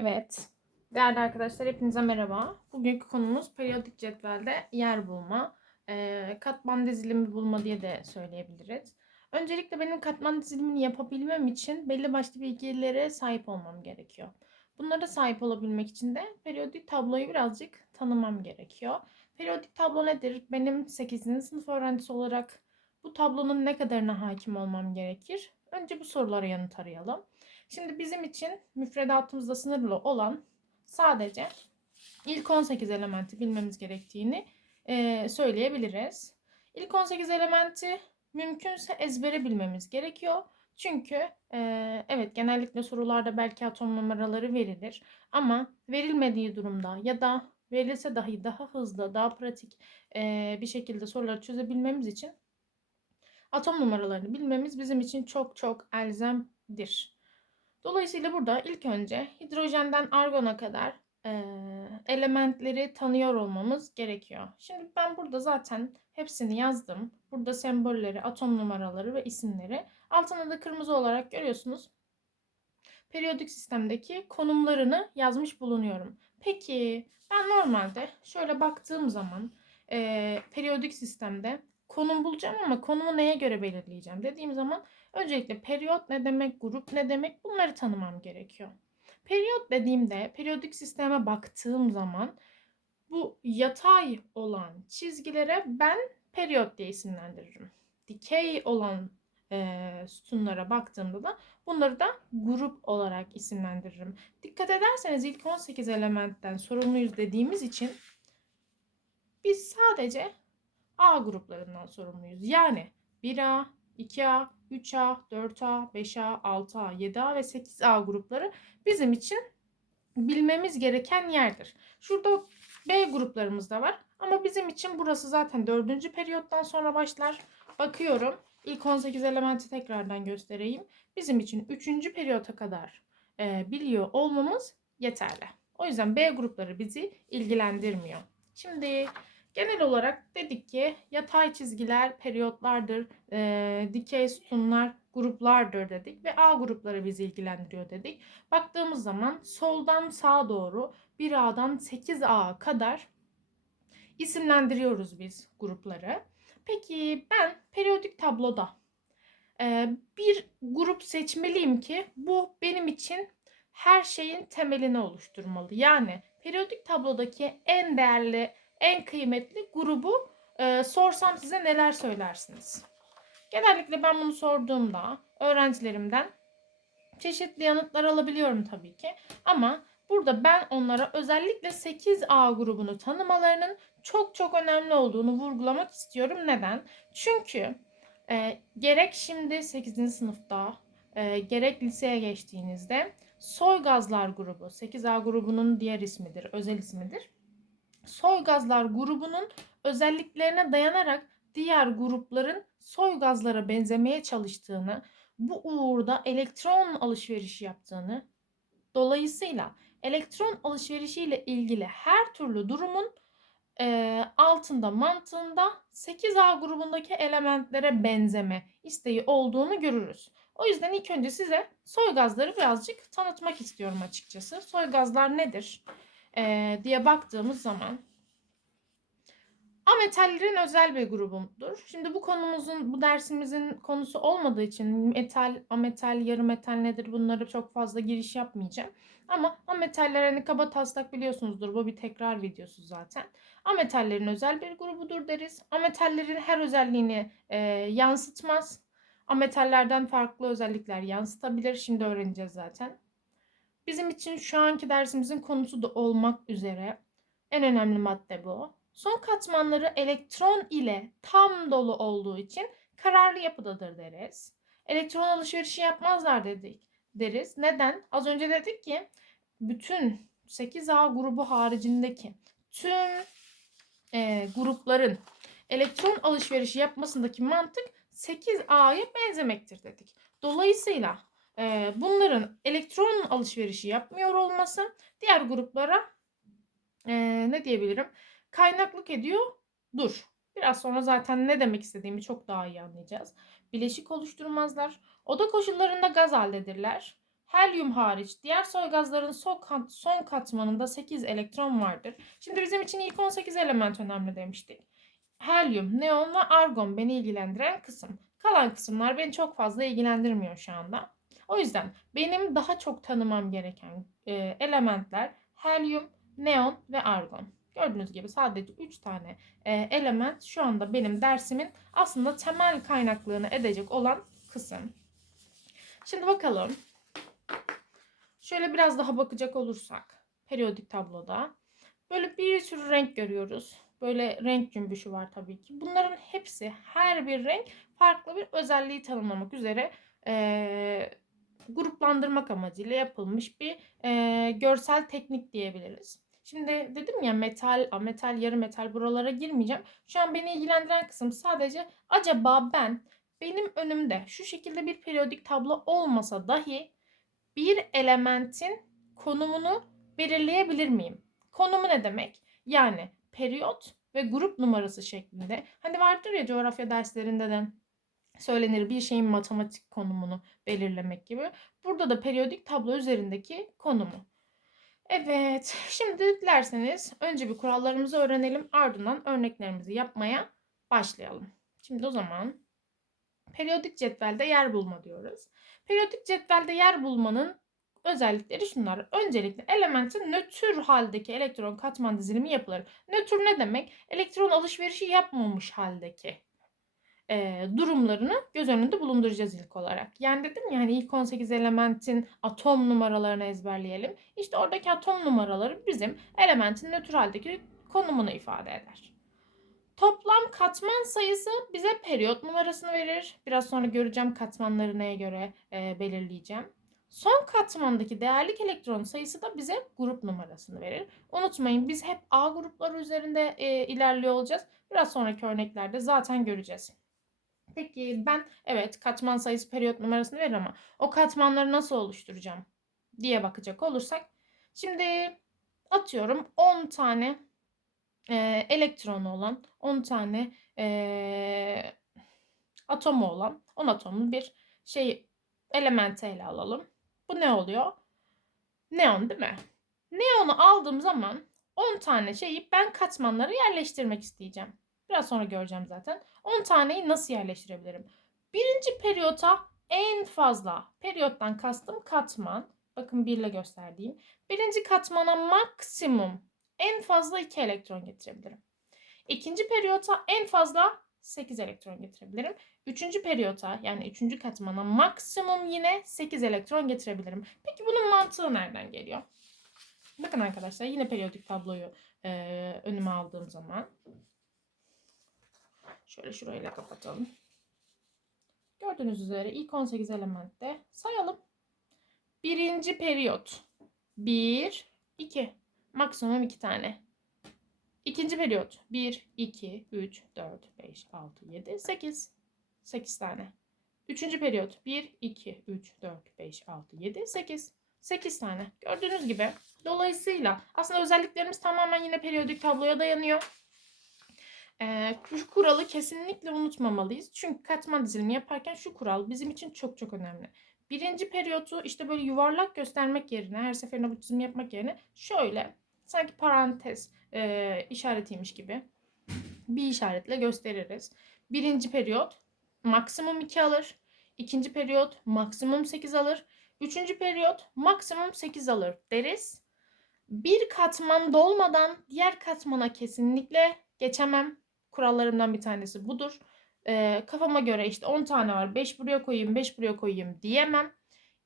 Evet. Değerli arkadaşlar hepinize merhaba. Bugünkü konumuz periyodik cetvelde yer bulma. Ee, katman dizilimi bulma diye de söyleyebiliriz. Öncelikle benim katman dizilimini yapabilmem için belli başlı bilgilere sahip olmam gerekiyor. Bunlara sahip olabilmek için de periyodik tabloyu birazcık tanımam gerekiyor. Periyodik tablo nedir? Benim 8. sınıf öğrencisi olarak bu tablonun ne kadarına hakim olmam gerekir? Önce bu sorulara yanıt arayalım. Şimdi bizim için müfredatımızda sınırlı olan sadece ilk 18 elementi bilmemiz gerektiğini e, söyleyebiliriz. İlk 18 elementi mümkünse ezbere bilmemiz gerekiyor. Çünkü e, evet genellikle sorularda belki atom numaraları verilir ama verilmediği durumda ya da verilse dahi daha hızlı, daha pratik e, bir şekilde soruları çözebilmemiz için atom numaralarını bilmemiz bizim için çok çok elzemdir. Dolayısıyla burada ilk önce hidrojenden argona kadar e, elementleri tanıyor olmamız gerekiyor. Şimdi ben burada zaten hepsini yazdım. Burada sembolleri, atom numaraları ve isimleri. Altında da kırmızı olarak görüyorsunuz. Periyodik sistemdeki konumlarını yazmış bulunuyorum. Peki ben normalde şöyle baktığım zaman e, periyodik sistemde konum bulacağım ama konumu neye göre belirleyeceğim dediğim zaman öncelikle periyot ne demek, grup ne demek bunları tanımam gerekiyor. Periyot dediğimde periyodik sisteme baktığım zaman bu yatay olan çizgilere ben periyot diye isimlendiririm. Dikey olan e, sütunlara baktığımda da bunları da grup olarak isimlendiririm. Dikkat ederseniz ilk 18 elementten sorumluyuz dediğimiz için biz sadece A gruplarından sorumluyuz. Yani 1A, 2A, 3A, 4A, 5A, 6A, 7A ve 8A grupları bizim için bilmemiz gereken yerdir. Şurada B gruplarımız da var. Ama bizim için burası zaten 4. periyottan sonra başlar. Bakıyorum. İlk 18 elementi tekrardan göstereyim. Bizim için 3. periyota kadar e, biliyor olmamız yeterli. O yüzden B grupları bizi ilgilendirmiyor. Şimdi Genel olarak dedik ki yatay çizgiler periyotlardır, e, dikey sütunlar gruplardır dedik ve A grupları bizi ilgilendiriyor dedik. Baktığımız zaman soldan sağa doğru 1A'dan 8A kadar isimlendiriyoruz biz grupları. Peki ben periyodik tabloda e, bir grup seçmeliyim ki bu benim için her şeyin temelini oluşturmalı. Yani periyodik tablodaki en değerli en kıymetli grubu e, sorsam size neler söylersiniz? Genellikle ben bunu sorduğumda öğrencilerimden çeşitli yanıtlar alabiliyorum tabii ki. Ama burada ben onlara özellikle 8A grubunu tanımalarının çok çok önemli olduğunu vurgulamak istiyorum. Neden? Çünkü e, gerek şimdi 8. sınıfta e, gerek liseye geçtiğinizde soy gazlar grubu 8A grubunun diğer ismidir, özel ismidir soy gazlar grubunun özelliklerine dayanarak diğer grupların soy gazlara benzemeye çalıştığını, bu uğurda elektron alışverişi yaptığını, dolayısıyla elektron alışverişiyle ilgili her türlü durumun e, altında mantığında 8A grubundaki elementlere benzeme isteği olduğunu görürüz. O yüzden ilk önce size soy gazları birazcık tanıtmak istiyorum açıkçası. Soy gazlar nedir? E, diye baktığımız zaman ametallerin özel bir grubudur. Şimdi bu konumuzun, bu dersimizin konusu olmadığı için metal, ametal, yarı metal nedir bunları çok fazla giriş yapmayacağım. Ama ametaller hani kaba taslak biliyorsunuzdur. Bu bir tekrar videosu zaten. Ametallerin özel bir grubudur deriz. Ametallerin her özelliğini e, yansıtmaz. Ametallerden farklı özellikler yansıtabilir. Şimdi öğreneceğiz zaten. Bizim için şu anki dersimizin konusu da olmak üzere en önemli madde bu. Son katmanları elektron ile tam dolu olduğu için kararlı yapıdadır deriz. Elektron alışverişi yapmazlar dedik deriz. Neden? Az önce dedik ki bütün 8A grubu haricindeki tüm e, grupların elektron alışverişi yapmasındaki mantık 8A'ya benzemektir dedik. Dolayısıyla bunların elektron alışverişi yapmıyor olması diğer gruplara ne diyebilirim? Kaynaklık ediyor. Dur. Biraz sonra zaten ne demek istediğimi çok daha iyi anlayacağız. Bileşik oluşturmazlar. Oda koşullarında gaz haldedirler. Helyum hariç diğer soy gazların son katmanında 8 elektron vardır. Şimdi bizim için ilk 18 element önemli demiştik. Helyum, neon ve argon beni ilgilendiren kısım. Kalan kısımlar beni çok fazla ilgilendirmiyor şu anda. O yüzden benim daha çok tanımam gereken e, elementler helyum, neon ve argon. Gördüğünüz gibi sadece 3 tane e, element şu anda benim dersimin aslında temel kaynaklığını edecek olan kısım. Şimdi bakalım. Şöyle biraz daha bakacak olursak periyodik tabloda böyle bir sürü renk görüyoruz. Böyle renk cümbüşü var tabii ki. Bunların hepsi her bir renk farklı bir özelliği tanımlamak üzere e, gruplandırmak amacıyla yapılmış bir e, görsel teknik diyebiliriz. Şimdi dedim ya metal, ametal, yarı metal buralara girmeyeceğim. Şu an beni ilgilendiren kısım sadece acaba ben benim önümde şu şekilde bir periyodik tablo olmasa dahi bir elementin konumunu belirleyebilir miyim? Konumu ne demek? Yani periyot ve grup numarası şeklinde. Hani vardır ya coğrafya derslerinde de söylenir bir şeyin matematik konumunu belirlemek gibi. Burada da periyodik tablo üzerindeki konumu. Evet, şimdi dilerseniz önce bir kurallarımızı öğrenelim, ardından örneklerimizi yapmaya başlayalım. Şimdi o zaman periyodik cetvelde yer bulma diyoruz. Periyodik cetvelde yer bulmanın özellikleri şunlar. Öncelikle elementin nötr haldeki elektron katman dizilimi yapılır. Nötr ne demek? Elektron alışverişi yapmamış haldeki e, durumlarını göz önünde bulunduracağız ilk olarak. Yani dedim ya hani ilk 18 elementin atom numaralarını ezberleyelim. İşte oradaki atom numaraları bizim elementin nötr haldeki konumunu ifade eder. Toplam katman sayısı bize periyot numarasını verir. Biraz sonra göreceğim katmanları neye göre e, belirleyeceğim. Son katmandaki değerlik elektron sayısı da bize grup numarasını verir. Unutmayın biz hep A grupları üzerinde e, ilerliyor olacağız. Biraz sonraki örneklerde zaten göreceğiz. Peki ben evet katman sayısı periyot numarasını verir ama o katmanları nasıl oluşturacağım diye bakacak olursak. Şimdi atıyorum 10 tane e, elektronu olan 10 tane e, atomu olan 10 atomlu bir şey elementi ele alalım. Bu ne oluyor? Neon değil mi? Neonu aldığım zaman 10 tane şeyi ben katmanlara yerleştirmek isteyeceğim. Biraz sonra göreceğim zaten. 10 taneyi nasıl yerleştirebilirim? Birinci periyota en fazla, periyottan kastım katman. Bakın 1 ile gösterdiğim. Birinci katmana maksimum en fazla 2 elektron getirebilirim. İkinci periyota en fazla 8 elektron getirebilirim. Üçüncü periyota yani üçüncü katmana maksimum yine 8 elektron getirebilirim. Peki bunun mantığı nereden geliyor? Bakın arkadaşlar yine periyodik tabloyu e, önüme aldığım zaman Şöyle şurayla kapatalım. Gördüğünüz üzere ilk 18 elementte sayalım. Birinci periyot. 1, 2. Maksimum 2 tane. İkinci periyot. 1, 2, 3, 4, 5, 6, 7, 8. 8 tane. Üçüncü periyot. 1, 2, 3, 4, 5, 6, 7, 8. 8 tane. Gördüğünüz gibi. Dolayısıyla aslında özelliklerimiz tamamen yine periyodik tabloya dayanıyor. Ee, şu kuralı kesinlikle unutmamalıyız. Çünkü katman dizilimi yaparken şu kural bizim için çok çok önemli. Birinci periyotu işte böyle yuvarlak göstermek yerine her seferinde bu çizimi yapmak yerine şöyle sanki parantez e, işaretiymiş gibi bir işaretle gösteririz. Birinci periyot maksimum 2 alır. İkinci periyot maksimum 8 alır. Üçüncü periyot maksimum 8 alır deriz. Bir katman dolmadan diğer katmana kesinlikle geçemem kurallarımdan bir tanesi budur. E, kafama göre işte 10 tane var 5 buraya koyayım 5 buraya koyayım diyemem.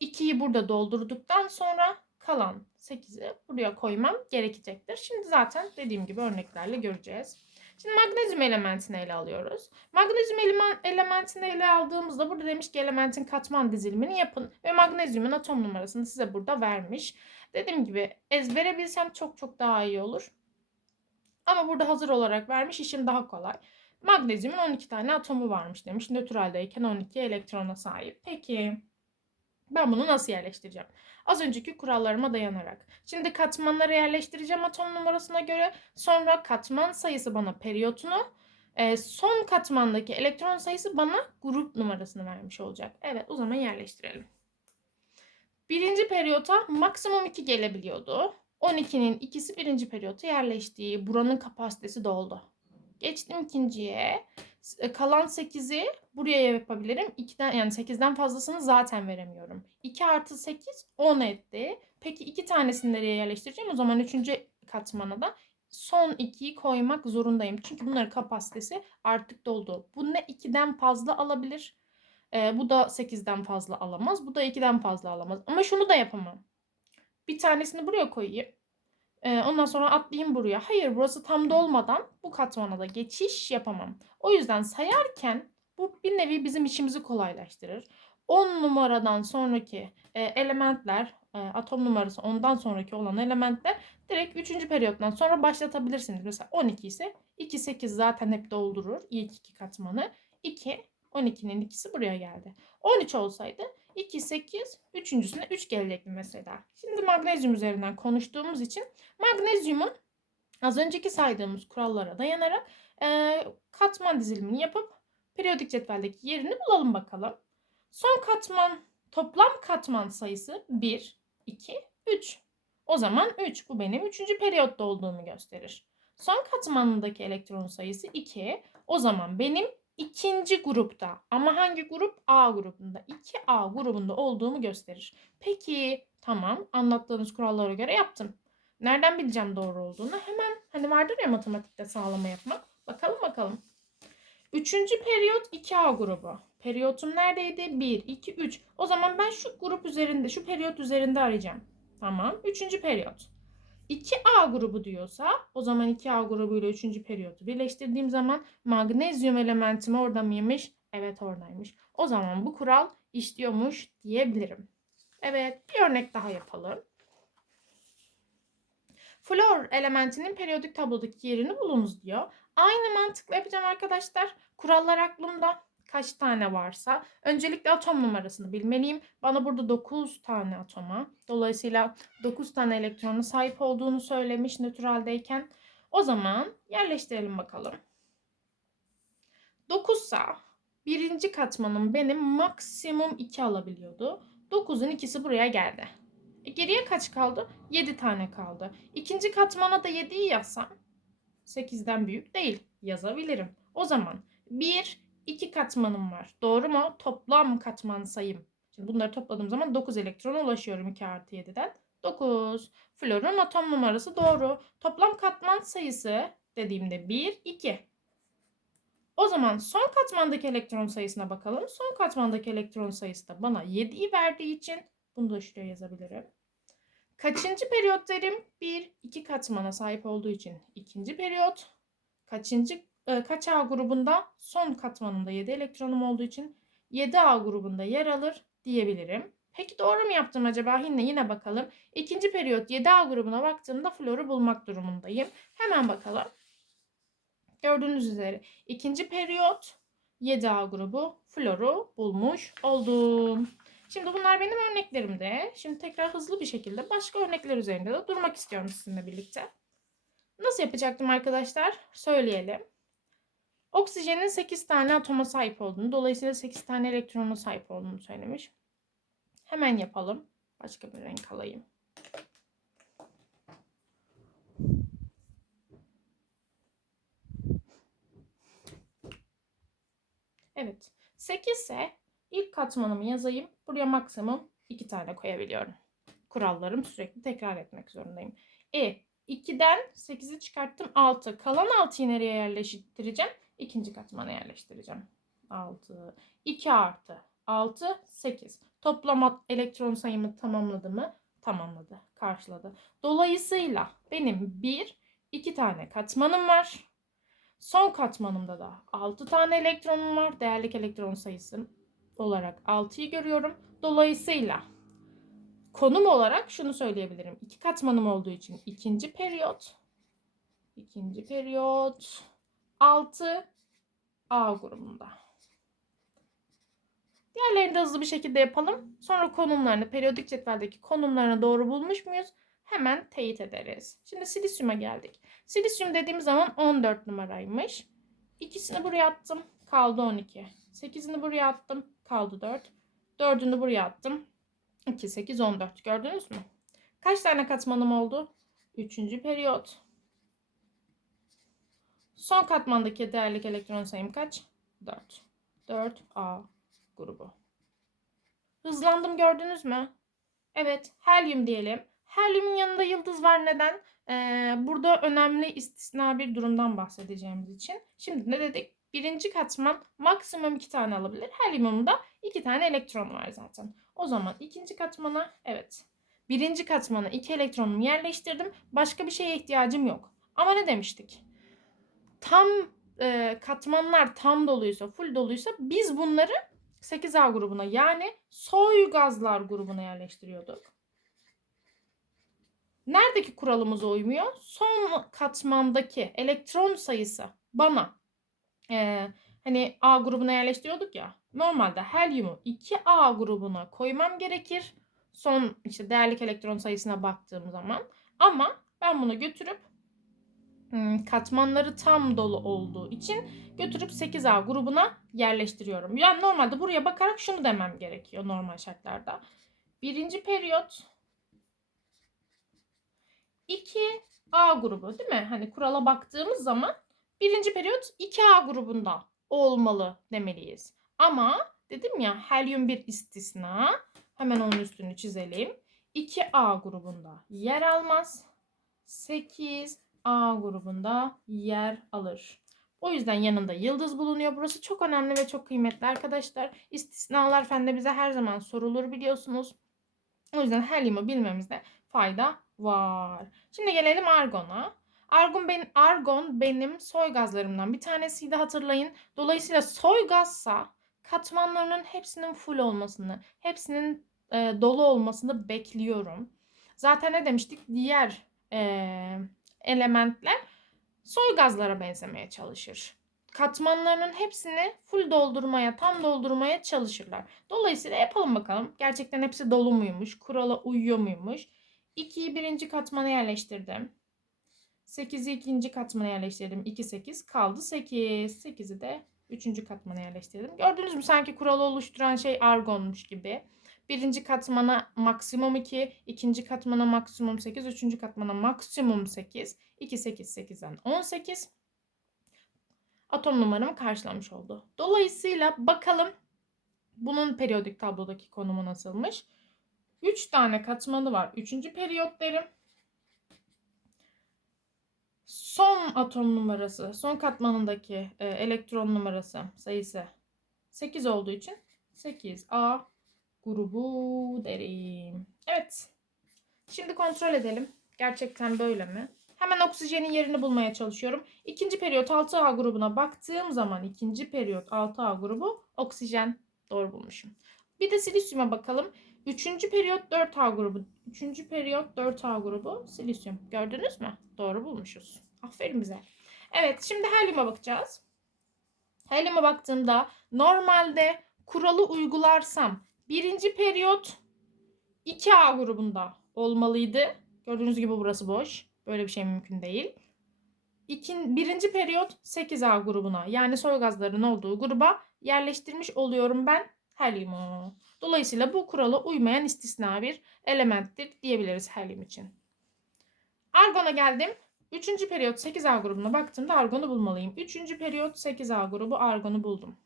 2'yi burada doldurduktan sonra kalan 8'i buraya koymam gerekecektir. Şimdi zaten dediğim gibi örneklerle göreceğiz. Şimdi magnezyum elementini ele alıyoruz. Magnezyum elementini ele aldığımızda burada demiş ki elementin katman dizilimini yapın ve magnezyumun atom numarasını size burada vermiş. Dediğim gibi ezbere bilsem çok çok daha iyi olur. Ama burada hazır olarak vermiş işim daha kolay. Magnezyumun 12 tane atomu varmış demiş. Nötraldeyken 12 elektrona sahip. Peki ben bunu nasıl yerleştireceğim? Az önceki kurallarıma dayanarak. Şimdi katmanları yerleştireceğim atom numarasına göre. Sonra katman sayısı bana periyotunu, e, son katmandaki elektron sayısı bana grup numarasını vermiş olacak. Evet o zaman yerleştirelim. Birinci periyota maksimum 2 gelebiliyordu. 12'nin ikisi birinci periyota yerleştiği buranın kapasitesi doldu. Geçtim ikinciye. S- Kalan 8'i buraya yapabilirim. 2'den yani 8'den fazlasını zaten veremiyorum. 2 artı 8 10 etti. Peki iki tanesini nereye yerleştireceğim? O zaman üçüncü katmana da son 2'yi koymak zorundayım. Çünkü bunların kapasitesi artık doldu. Bu ne 2'den fazla alabilir? Ee, bu da 8'den fazla alamaz. Bu da 2'den fazla alamaz. Ama şunu da yapamam. Bir tanesini buraya koyayım. Ee, ondan sonra atlayayım buraya. Hayır burası tam dolmadan bu katmana da geçiş yapamam. O yüzden sayarken bu bir nevi bizim işimizi kolaylaştırır. 10 numaradan sonraki e, elementler, e, atom numarası ondan sonraki olan elementler direkt 3. periyottan sonra başlatabilirsiniz. Mesela 12 ise 2, 8 zaten hep doldurur ilk iki katmanı. 2, 12'nin ikisi buraya geldi. 13 olsaydı 2, 8, üçüncüsüne 3 gelecekti mesela. Şimdi magnezyum üzerinden konuştuğumuz için magnezyumun az önceki saydığımız kurallara dayanarak katman dizilimini yapıp periyodik cetveldeki yerini bulalım bakalım. Son katman toplam katman sayısı 1, 2, 3. O zaman 3 bu benim 3. periyotta olduğumu gösterir. Son katmanındaki elektron sayısı 2. O zaman benim ikinci grupta ama hangi grup? A grubunda. 2A grubunda olduğumu gösterir. Peki tamam anlattığınız kurallara göre yaptım. Nereden bileceğim doğru olduğunu? Hemen hani vardır ya matematikte sağlama yapmak. Bakalım bakalım. Üçüncü periyot 2A grubu. Periyotum neredeydi? 1, 2, 3. O zaman ben şu grup üzerinde, şu periyot üzerinde arayacağım. Tamam. Üçüncü periyot. 2A grubu diyorsa o zaman 2A grubuyla 3. periyotu birleştirdiğim zaman magnezyum elementim orada mıymış? Evet oradaymış. O zaman bu kural işliyormuş diyebilirim. Evet bir örnek daha yapalım. Flor elementinin periyodik tablodaki yerini bulunuz diyor. Aynı mantıkla yapacağım arkadaşlar. Kurallar aklımda kaç tane varsa. Öncelikle atom numarasını bilmeliyim. Bana burada 9 tane atoma. Dolayısıyla 9 tane elektrona sahip olduğunu söylemiş nötraldeyken. O zaman yerleştirelim bakalım. 9 sa birinci katmanım benim maksimum 2 alabiliyordu. 9'un ikisi buraya geldi. E geriye kaç kaldı? 7 tane kaldı. İkinci katmana da 7'yi yazsam 8'den büyük değil. Yazabilirim. O zaman 1, 2 katmanım var. Doğru mu? Toplam katman sayım. Şimdi bunları topladığım zaman 9 elektrona ulaşıyorum 2 artı 7'den. 9. Florun atom numarası doğru. Toplam katman sayısı dediğimde 1, 2. O zaman son katmandaki elektron sayısına bakalım. Son katmandaki elektron sayısı da bana 7'yi verdiği için bunu da şuraya yazabilirim. Kaçıncı periyot derim? 1, 2 katmana sahip olduğu için ikinci periyot. Kaçıncı e, kaç A grubunda? Son katmanında 7 elektronum olduğu için 7A grubunda yer alır diyebilirim. Peki doğru mu yaptım acaba? Yine yine bakalım. İkinci periyot 7A grubuna baktığımda floru bulmak durumundayım. Hemen bakalım. Gördüğünüz üzere ikinci periyot 7A grubu floru bulmuş oldum. Şimdi bunlar benim örneklerimde. Şimdi tekrar hızlı bir şekilde başka örnekler üzerinde de durmak istiyorum sizinle birlikte. Nasıl yapacaktım arkadaşlar? Söyleyelim. Oksijenin 8 tane atoma sahip olduğunu, dolayısıyla 8 tane elektrona sahip olduğunu söylemiş. Hemen yapalım. Başka bir renk alayım. Evet. 8 ise ilk katmanımı yazayım. Buraya maksimum 2 tane koyabiliyorum. Kurallarım sürekli tekrar etmek zorundayım. E 2'den 8'i çıkarttım 6. Kalan 6'yı nereye yerleştireceğim? İkinci katmana yerleştireceğim. 6. 2 artı 6 8. Toplam elektron sayımı tamamladı mı? Tamamladı. Karşıladı. Dolayısıyla benim 1 2 tane katmanım var. Son katmanımda da 6 tane elektronum var. Değerlik elektron sayısı olarak 6'yı görüyorum. Dolayısıyla konum olarak şunu söyleyebilirim. İki katmanım olduğu için ikinci periyot ikinci periyot 6 A grubunda. Diğerlerini de hızlı bir şekilde yapalım. Sonra konumlarını, periyodik cetveldeki konumlarını doğru bulmuş muyuz? Hemen teyit ederiz. Şimdi silisyuma geldik. Silisyum dediğim zaman 14 numaraymış. İkisini buraya attım. Kaldı 12. 8'ini buraya attım. Kaldı 4. 4'ünü buraya attım. 2, 8, 14. Gördünüz mü? Kaç tane katmanım oldu? Üçüncü periyot. Son katmandaki değerlik elektron sayım kaç? 4. 4A grubu. Hızlandım gördünüz mü? Evet, helyum diyelim. Helyumun yanında yıldız var neden? Ee, burada önemli istisna bir durumdan bahsedeceğimiz için. Şimdi ne dedik? Birinci katman maksimum iki tane alabilir. Helyumumda iki tane elektron var zaten. O zaman ikinci katmana evet. Birinci katmana iki elektronumu yerleştirdim. Başka bir şeye ihtiyacım yok. Ama ne demiştik? Tam e, katmanlar tam doluysa, full doluysa biz bunları 8A grubuna yani soy gazlar grubuna yerleştiriyorduk. Neredeki kuralımıza uymuyor? Son katmandaki elektron sayısı bana e, hani A grubuna yerleştiriyorduk ya. Normalde helyumu 2A grubuna koymam gerekir. Son işte değerlik elektron sayısına baktığım zaman. Ama ben bunu götürüp katmanları tam dolu olduğu için götürüp 8A grubuna yerleştiriyorum. Yani normalde buraya bakarak şunu demem gerekiyor normal şartlarda. Birinci periyot 2A grubu değil mi? Hani kurala baktığımız zaman birinci periyot 2A grubunda olmalı demeliyiz. Ama dedim ya helyum bir istisna. Hemen onun üstünü çizelim. 2A grubunda yer almaz. 8A grubunda yer alır. O yüzden yanında yıldız bulunuyor. Burası çok önemli ve çok kıymetli arkadaşlar. İstisnalar fende bize her zaman sorulur biliyorsunuz. O yüzden helyumu bilmemizde fayda var. Şimdi gelelim argona. Argon, ben, argon benim soy gazlarımdan bir tanesiydi hatırlayın. Dolayısıyla soy gazsa katmanlarının hepsinin full olmasını, hepsinin e, dolu olmasını bekliyorum. Zaten ne demiştik? Diğer e, elementler soy gazlara benzemeye çalışır. Katmanlarının hepsini full doldurmaya, tam doldurmaya çalışırlar. Dolayısıyla yapalım bakalım. Gerçekten hepsi dolu muymuş? Kurala uyuyor muymuş? 2'yi birinci katmana yerleştirdim. 8'i ikinci katmana yerleştirdim. 2, 8 kaldı 8. 8'i de üçüncü katmana yerleştirdim. Gördünüz mü sanki kuralı oluşturan şey argonmuş gibi. Birinci katmana maksimum 2, ikinci katmana maksimum 8, üçüncü katmana maksimum 8. 2, 8, 8'den 18. Atom numaramı karşılamış oldu. Dolayısıyla bakalım bunun periyodik tablodaki konumu nasılmış? 3 tane katmanı var. Üçüncü periyot derim. Son atom numarası, son katmanındaki e, elektron numarası sayısı 8 olduğu için 8A grubu derim. Evet. Şimdi kontrol edelim. Gerçekten böyle mi? Hemen oksijenin yerini bulmaya çalışıyorum. İkinci periyot 6A grubuna baktığım zaman ikinci periyot 6A grubu oksijen. Doğru bulmuşum. Bir de silisyuma bakalım. Üçüncü periyot 4A grubu. Üçüncü periyot 4A grubu silisyum. Gördünüz mü? Doğru bulmuşuz. Aferin bize. Evet şimdi helyuma bakacağız. Helyuma baktığımda normalde kuralı uygularsam birinci periyot 2A grubunda olmalıydı. Gördüğünüz gibi burası boş. Böyle bir şey mümkün değil. İkin, birinci periyot 8A grubuna yani soy gazların olduğu gruba yerleştirmiş oluyorum ben helyumu. Dolayısıyla bu kurala uymayan istisna bir elementtir diyebiliriz helyum için. Argona geldim. Üçüncü periyot 8A grubuna baktığımda argonu bulmalıyım. Üçüncü periyot 8A grubu argonu buldum.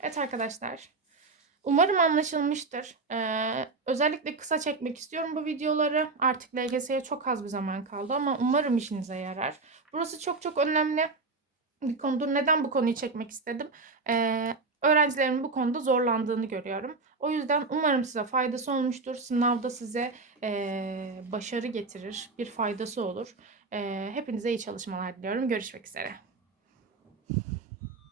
Evet arkadaşlar. Umarım anlaşılmıştır. Ee, özellikle kısa çekmek istiyorum bu videoları. Artık LGS'ye çok az bir zaman kaldı ama umarım işinize yarar. Burası çok çok önemli bir konudur. Neden bu konuyu çekmek istedim? Ee, öğrencilerimin bu konuda zorlandığını görüyorum. O yüzden umarım size faydası olmuştur. Sınavda size e, başarı getirir, bir faydası olur. E, hepinize iyi çalışmalar diliyorum. Görüşmek üzere.